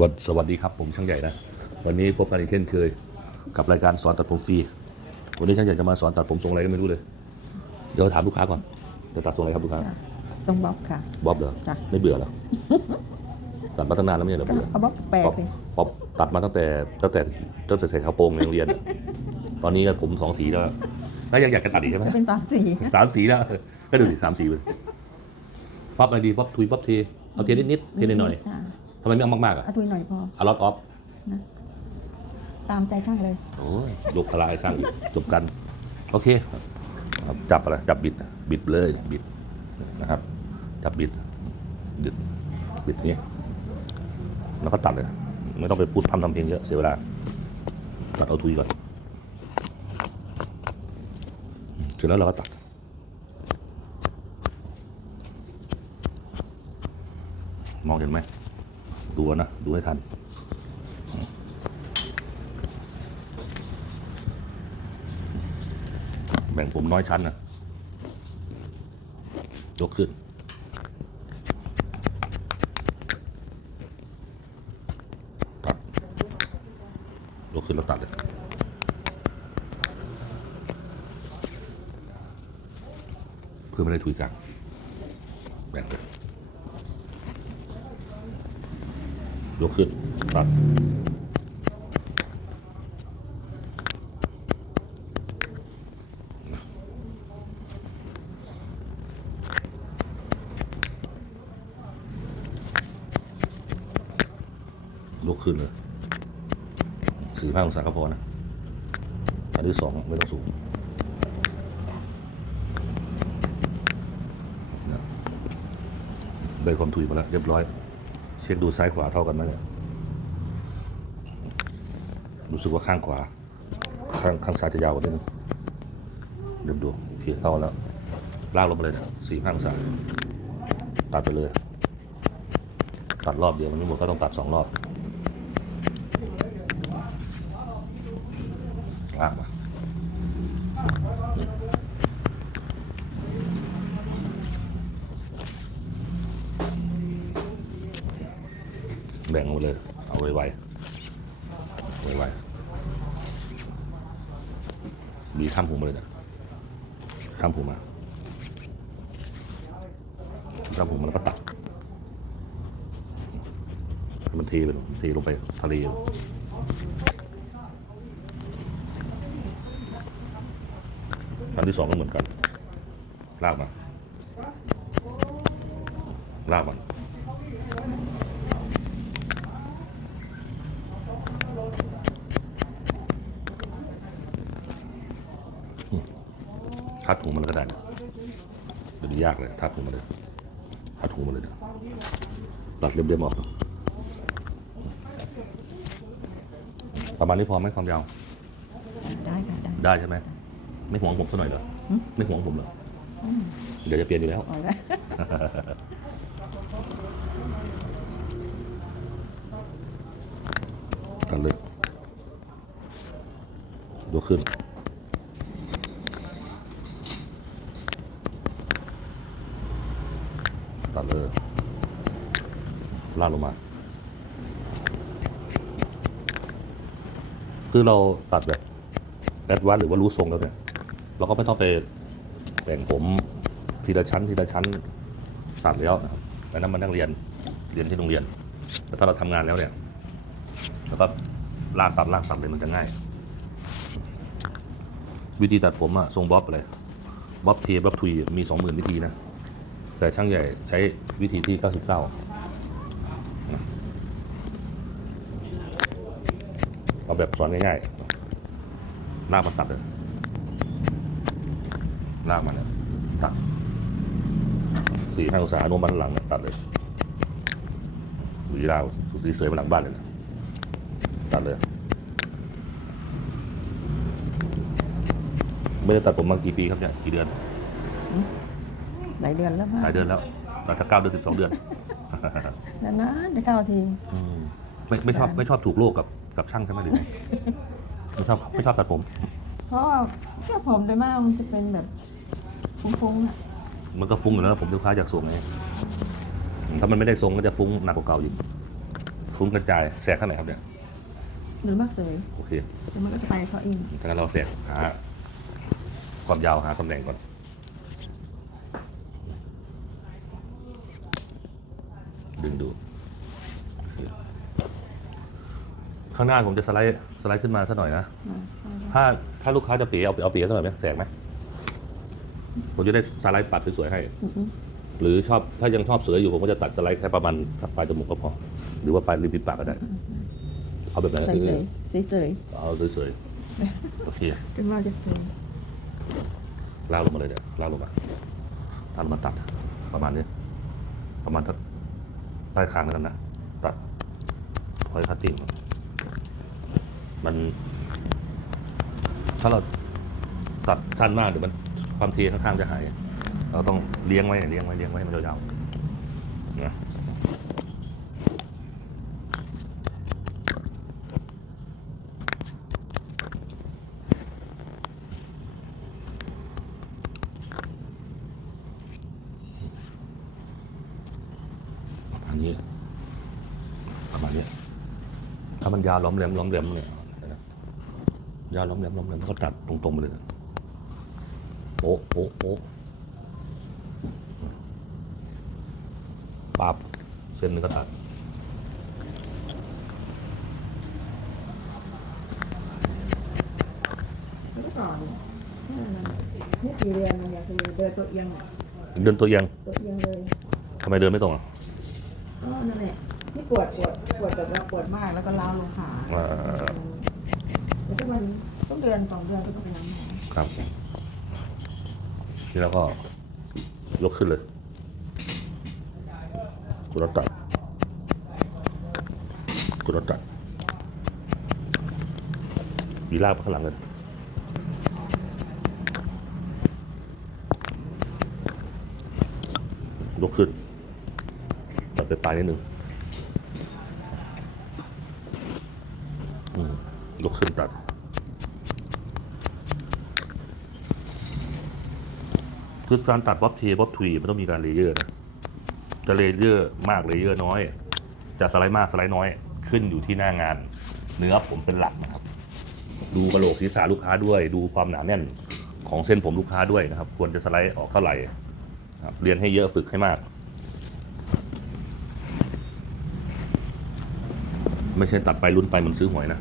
วัสสวัสดีครับผมช่างใหญ่นะ วันนี้พบกันอีกเช่นเคย กับรายการสอนตัดผมฟรีวันนี้ช่างใหญ่จะมาสอนตัดผมทรงอะไรก็ไม่รู้เลย เดี๋ยวถามลูกค้าก่อนจะตัดทรงอะไรครับลูกค้าค่ะต้องบล็อกค่ะ บ๊อบเหรอจ้ะ ไม่เบื่อเหรอ ตัดมาตั้งนานแล้วไม่ใช่เหรอก็เบื่อเอาบล็อกแปลกป๊อปเลยป๊อปตัดมาตั้งแต่ตั้งแต่ตั้งแต่ใส่กระโปรงในโรงเรียนอะตอนนี้ก็ผมสองสีแล้วแล้วยังอยากจะตัดอีกใช่ไหม จะเป็นสามสีสามสีแล้วก็ดูดิสามสีเลยป๊อปอะไรดีป๊อปทุยป๊อปเท เอาเทนิดๆเทหน่อยค่ะๆทำไมไม่เอามากๆอะเอาทุยหน่อยพอเอาล็อตออฟนะตามใจช่างเลย โอ้ยยกคลายสร้างอีกจบกัน โอเคครับจับอะไรจับบิดนะบิดเลยบิดนะครับ จับบิดบิดบิดนี้ แล้วก็ตัดเลย ไม่ต้องไปพูดพร่ำทำเพลงเยอะเสียเวลา ตัดเอาทุยก่อนเสร็จแล้วเราก็ตัดมองเห็นไหม ดูนะ ดูให้ทัน แบ่งผมน้อยชั้นนะยกขึ้น ตัด ยกขึ้นแล้วตัดเลยเพื่อไม่ได้ถุยกลางแบ่งเลย ยกขึ้นตัดยกขึ้นเลยสี่ห้าองศาก็พอนะ อันที่สองไม่ต้องสูงได้ความถุยมาแล้วเรียบร้อย เช็คดูซ้ายขวาเท่ากันไหมเนี่ยรู้สึกว่าข้างขวา ข้างข้างซ้ายจะยาวกว่านิดนึงเดี๋ยวดูโอเคเท่าแล้วลากลงไปเลยนะสี่ห้าองศาตัดไปเลย ตัดรอบเดียวมันไม่หมดก็ต้องตัดสองรอบ แบ่งออกมาเลย เอาไว้ไวไว้ไวบีข้ามหูมาเลยนะข้ามหูมาข้ามหูมาแล้วก็ตัดมันเทไปลงเทลงไปทะเลลงชั้นที่สองก็เหมือนกัน ลากมาลากมัน ทัดถุงมันก็ได้นะเดี๋ยวนี้ยากเลยทัดถุงมันเลยทัดถุงมันเลยนะตัดเรียบๆออกนะประมาณนี้พอไหมความยาว ได้ค่ะ ได้ได้ใช่ไหมไม่ห่วงผมสักหน่อยเหรอหึไม่ห่วงผมเหรออเดี๋ยวจะเปลี่ยนอยู่แล้ว เอาได้ตัดเลยยกขึ้น ตัดเลยลากลงมา คือเราตัดแบบแอดวานหรือว่ารู้ทรงแล้วเนี่ย เราก็ไม่ต้องไปแบ่งผมทีละชั้นทีละชั้นตัดแล้วนะครับแต่นั้นมันนั่งเรียนเรียนที่โรงเรียน แต่ถ้าเราทำงานแล้วเนี่ยแล้วก็ลากตัดลากตัดเลยมันจะง่าย วิธีตัดผมอะทรงบ๊อบอะไรบ๊อบเทบ๊อบทุยมีสองหมื่นวิธีนะ แต่ช่างใหญ่ใช้วิธีที่เก้าสิบเก้าเอาแบบสอนง่ายๆลากมาตัดเลยลากมาเนี่ยตัดสี่ห้าองศาโน้มมันหลังตัดเลยหวีราวสีสวยมาหลังบ้านเลยนะตัดเลย ไม่ได้ตัดผมมากี่ปีครับเนี่ยกี่เดือน หลายเดือนแล้วค่ะหลายเดือนแล้วตัดถ้าเก้าเดือนสิบสองเดือนนานๆจะเข้าทีอืมไม่ไม่ชอบไม่ชอบถูกโลกกับกับช่างใช่ไหมหรือไงไม่ชอบไม่ชอบตัดผม เพราะว่าเสื้อผมโดยมากมันจะเป็นแบบฟุ้งๆอะมันก็ฟุ้งอยู่แล้วนะผมลูกค้าอยากส่งไงถ้ามันไม่ได้ทรงก็จะฟุ้งหนักกว่าเก่าอีกฟุ้งกระจายแสกข้างไหนครับเนี่ยหรือมากเสยโอเคแล้วมันก็จะไปเขาเองถ้างั้นเราแสกหาความยาวหาตำแหน่งก่อน ดึงดูข้างหน้าผมจะสไลด์สไลด์ขึ้นมาสักหน่อยนะมาใช่ค่ะถ้าถ้าลูกค้าจะเปียเอาเอาเปียสักหน่อยไหมแสกไหมผมจะได้สไลด์ปัดสวยๆให้อือฮึหรือชอบถ้ายังชอบเสืออยู่ผมก็จะตัดสไลด์แค่ประมาณปลายจมูกก็พอ หรือว่าปลายริมฝีปากก็ได้ เอาแบบไหนใส่คือเสยใส่เสยเอาสวยๆโอเคเป็นว่าจะเสยลากลงมาเลยเนี่ยลากลงมาลากลงมาตัด ประมาณนี้ ประมาณทัก ใต้คางแล้วกันนะ ตัดพอยคัตติ้งมัน ถ้าเราตัดสั้นมากเดี๋ยวมันความเทีข้างๆจะหาย เราต้องเลี้ยงไว้เลี้ยงไว้เลี้ยงไว้ให้มันยาวๆนะอันนี้ ประมาณนี้ถ้ามันยาวล้อมแหลมล้อมแหลมเนี่ยนะยาวล้อมแหลมล้อมแหลมแล้วก็ตัดตรงๆไปเลยนะโป๊ะโป๊ะโป๊ะปับเส้นหนึงก็ตัดแล้วก็ต่อเนี่ยนี่มันนี่กี่เรียนมันอยากจะเดินตัวเอียงอะเดินตัวเอียังตัวเอียงเลยทำไมเดินไม่ตรงอะก็นั่นแหละที่ปวดปวด ปวดแบบว่าปวดมากแล้วก็ล้าวลงขาอ่า แล้วก็มันต้องเดือนสองเดือนก็ต้องไปล้างหมอครับนี่แล้วก็ยกขึ้นเลยคุณรถตัดคุณรถตัดมีลากไปข้างหลังเลยยกขึ้นตัดไปปลายนิดนึง มยกขึ้นตัด คือการตัดบ๊อบเทบ๊อบทวีมันต้องมีการเลเยอร์นะจะเลเยอร์มากเลเยอร์น้อย จะสไลด์มากสไลด์น้อย ขึ้นอยู่ที่หน้างาน เนื้อผมเป็นหลักนะครับ ดูกระโหลกศีรษะลูกค้าด้วย ดูความหนาแน่นของเส้นผมลูกค้าด้วยนะครับ ควรจะสไลด์ออกเท่าไหร่เรียนให้เยอะฝึกให้มากไม่ใช่ตัดไปลุ้นไปเหมันซื้อหวยนะ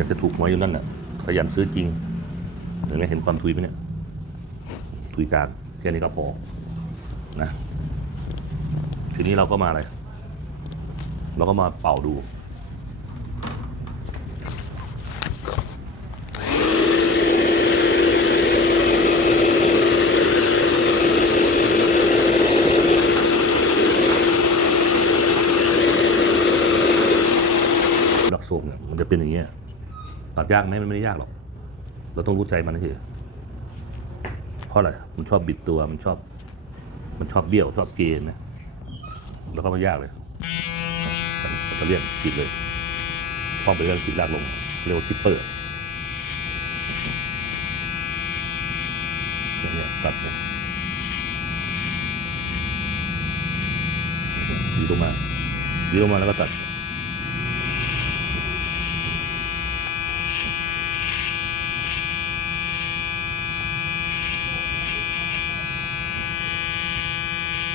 อยากจะถูกหวยอยู่นั่นน่ะขยันซื้อจริงเห็นไหมเห็นความทุยไหมเนี่ย ทุยกลางแค่นี้ก็พอนะทีนี้เราก็มาอะไร เราก็มาเป่าดูหลักสูตรเนี่ยมันจะเป็นอย่างเงี้ย ตัดยากไหมมันไม่ได้ยากหรอก เราต้องรู้ใจมันนะทีเพราะอะไร มันชอบบิดตัว มันชอบ มันชอบเบี้ยว ชอบเกนนะ แล้วก็ไม่ยากเลยจะเรียกจิดเลยพ้อมไปเรื่องจิดลากลง เรียกว่าชิปเปอร์อย่างเนี้ยตัดเนี่ยดีลงมาดีลงมาแล้วก็ตัด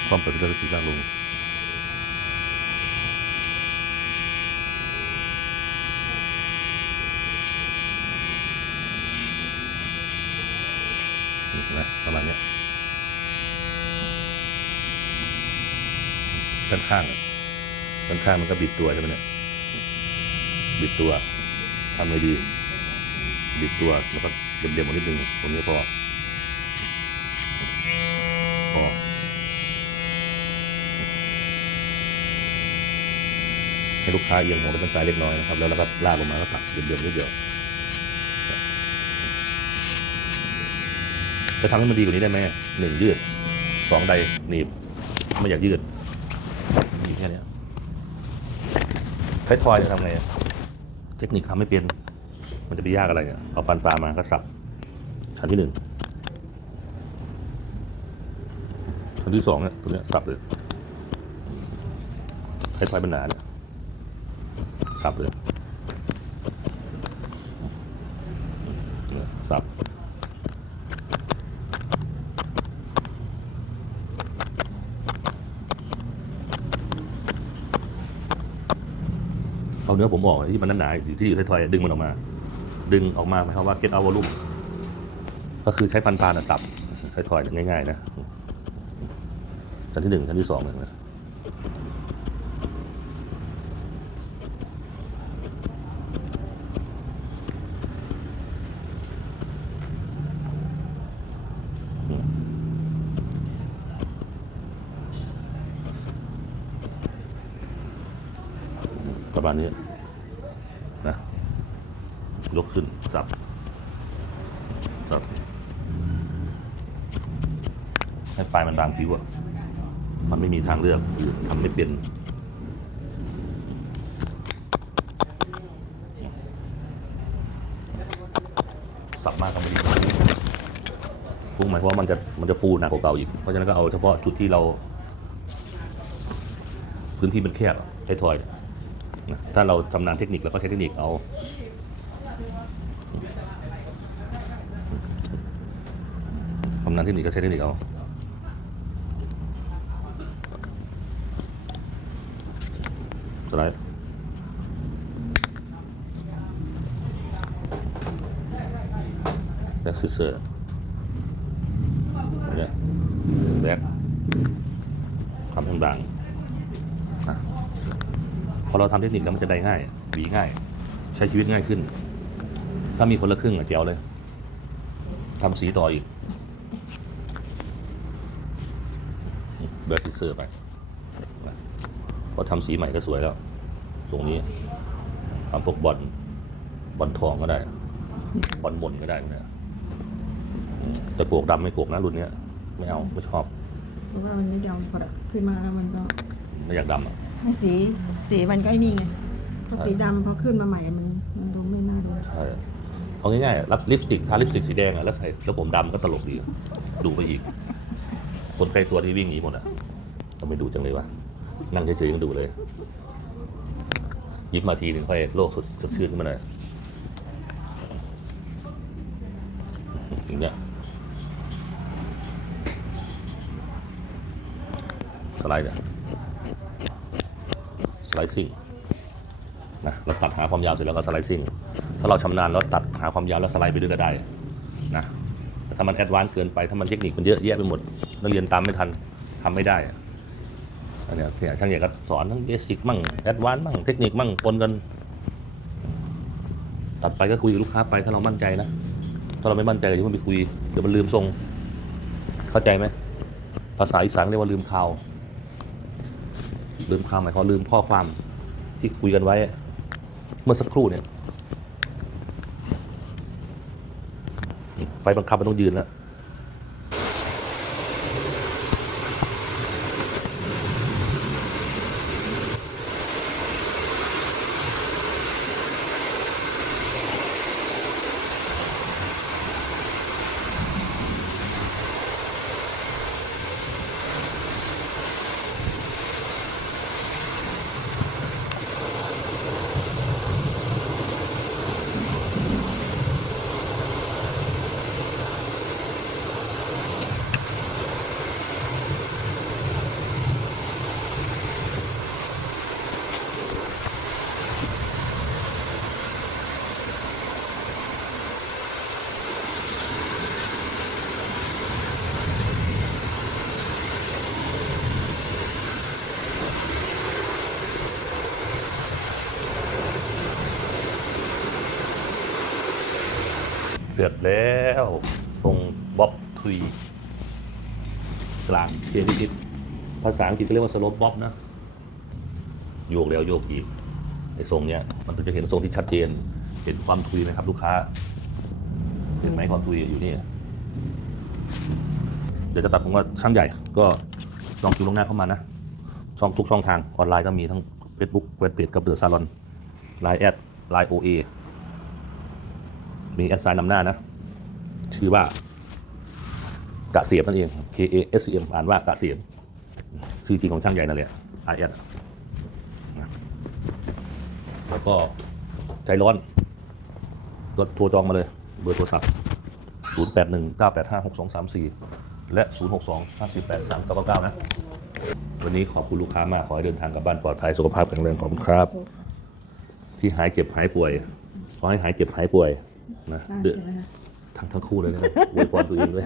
ความเปฏิบัติที่สร้างลงเห็นไหมประมาณนี้ด้านข้างด้านข้างมันก็บิดตัวใช่ไหมเนี่ยบิดตัวทำไงดี บิดตัวแล้วก็เด็มๆมานิดนึงตรงนี้พอ ให้ลูกค้าเอียงหัวไปทางซ้ายเล็กน้อยนะครับ แล้วเราก็ลากลงมาแล้วตัดเดิมๆนิดเดียวจะทำให้มันดีกว่านี้ได้ไหมหนึ่งยืดสองใดหนีบไม่อยากยืดมีแค่นี้ใช้ทอยจะทำไงเทคนิคทำไม่เป็นมันจะไปยากอะไรเนี่ยเอาฟันปลามาก็สับชั้นที่หนึ่งชั้นที่สองเนี่ยตัวเนี้ยสับเลยให้ไฟมันหนาเนี่ย สับเลยสับเอาเนื้อผมออกที่มันหนาๆอยู่ที่อยู่ท้ายๆดึงมันออกมา ดึงออกมาหมายความว่า get out volume ก็คือใช้ฟันปลาน่ะสับท้ายง่ายๆนะชั้นที่หนึ่งชั้นที่สองเลยนะ ประมาณนี้นะยกขึ้นสับสับให้ปลายมันบางผิวอะมันไม่มีทางเลือกคือทำไม่เป็นสับมากก็ไม่ดีฟุ้งหมายความว่ามันจะมันจะฟูหนักกว่าเก่าอีก เพราะฉะนั้นก็เอาเฉพาะจุดที่เรา พื้นที่มันแคบอะใช้ทอย นะถ้าเราชำนาญเทคนิคเราก็ใช้เทคนิคเอาทำงานเทคนิคก็ใช้เทคนิคเอาสไลด์แบ็กซิเซอร์เนี่ยแบ็กทำให้มันบาง อเราทำเทคนิคแล้วมันจะได้ง่ายหวีง่าย ใช้ชีวิตง่ายขึ้น ถ้ามีคนละครึ่งอะเจ๋วเลยทำสีต่ออีกแบล็คซิเซอร์ไปนะพอทำสีใหม่ก็สวยแล้ว ตรงนี้ทำพวกบอลบอลทองก็ได้ บอลมนก็ได้นะอืมแต่โกกดำไม่โกกนะรุ่นเนี้ยไม่เอาไม่ชอบ เพราะว่ามันไม่ดำพอขึ้นมาแล้วมันก็ ไม่อยากดำอะให้สีสีมันก็ไอ้นี่ไงพอสีดำพอขึ้นมาใหม่มันมันดูไม่น่าดูใช่เอาง่ายๆรับลิปสติกทาลิปสติกสีแดงอะแล้วใส่แล้วผมดำก็ตลกดี ดูไปอีก คนใกล้ตัวที่วิ่งหนีหมดอะทำไมดูจังเลยวะนั่งเฉยๆยังดูเลยยิ้มมาทีหนึ่งค่อยโลกสดชื่นขึ้นมาหน่อยอย่างเงี้ยสไลด์เนี่ย ไลซิ่งนะเราตัดหาความยาวเสร็จแล้วก็สไลซิ่งถ้าเราชำนาญแล้วตัดหาความยาวแล้วสไลด์ไปด้วยก็ได้นะแต่ถ้ามันแอดวานซ์เกินไปถ้ามันเทคนิคมันเยอะแยะไปหมดนักเรียนตามไม่ทันทำไม่ได้อันนี้เนี่ยช่างใหญ่ก็สอนทั้งเบสิกมั่งแอดวานซ์มั่งเทคนิคมั่งปนกัน ตัดไปก็คุยกับลูกค้าไปถ้าเรามั่นใจนะถ้าเราไม่มั่นใจก็อย่าเพิ่งไปคุยเดี๋ยวมันลืมทรง เข้าใจไหมภาษาอีสานเรียกว่าลืมข่าว ลืมคำหมายความลืมข้อความที่คุยกันไว้ เมื่อสักครู่เนี่ย ไฟบังคับมันต้องยืนแล้ว ร็จแล้วทรงบ๊อบทุยกลางเทียนทิศภาษาอังกฤษก็เรียกว่าสโลปบ๊อบนะ โยกแล้วโยกอีกไอ้ทรงเนี้ย มันจะเห็นทรงที่ชัดเจน เห็นความทุยไหมครับ ลูกค้าเห็นไหมความทุยอยู่นี่ เดี๋ยวจะตัดผมว่าช่างใหญ่ ก็ลองคิวลงหน้าเข้ามานะ ช่องทุกช่องทางออนไลน์ก็มีทั้ง Facebook เว็บเพจกับเดอะซาลอนไลน์แอดไลน์โอเอ มีแอดไซน์นำหน้านะ ชื่อว่ากะเสียมนั่นเอง K A S E M อ่านว่ากะเสียมชื่อจริงของช่างใหญ่นั่นแหละไอแอดแล้วก็ใจร้อนก็โทรจองมาเลย เบอร์โทรศัพท์ 0 8 1 9 8 5 6 2 3 4 และ 0 6 2 5 8 3 9 9 นะ วันนี้ขอบคุณลูกค้ามาก ขอให้เดินทางกลับบ้านปลอดภัยสุขภาพแข็งแรงขอบคุณครับ ที่หายเจ็บหายป่วย ขอให้หายเจ็บหายป่วย นะอ่าเดือเห็นไหมคะทั้งทั้งคู่เลยนะครับอวยพรตัวเองด้วย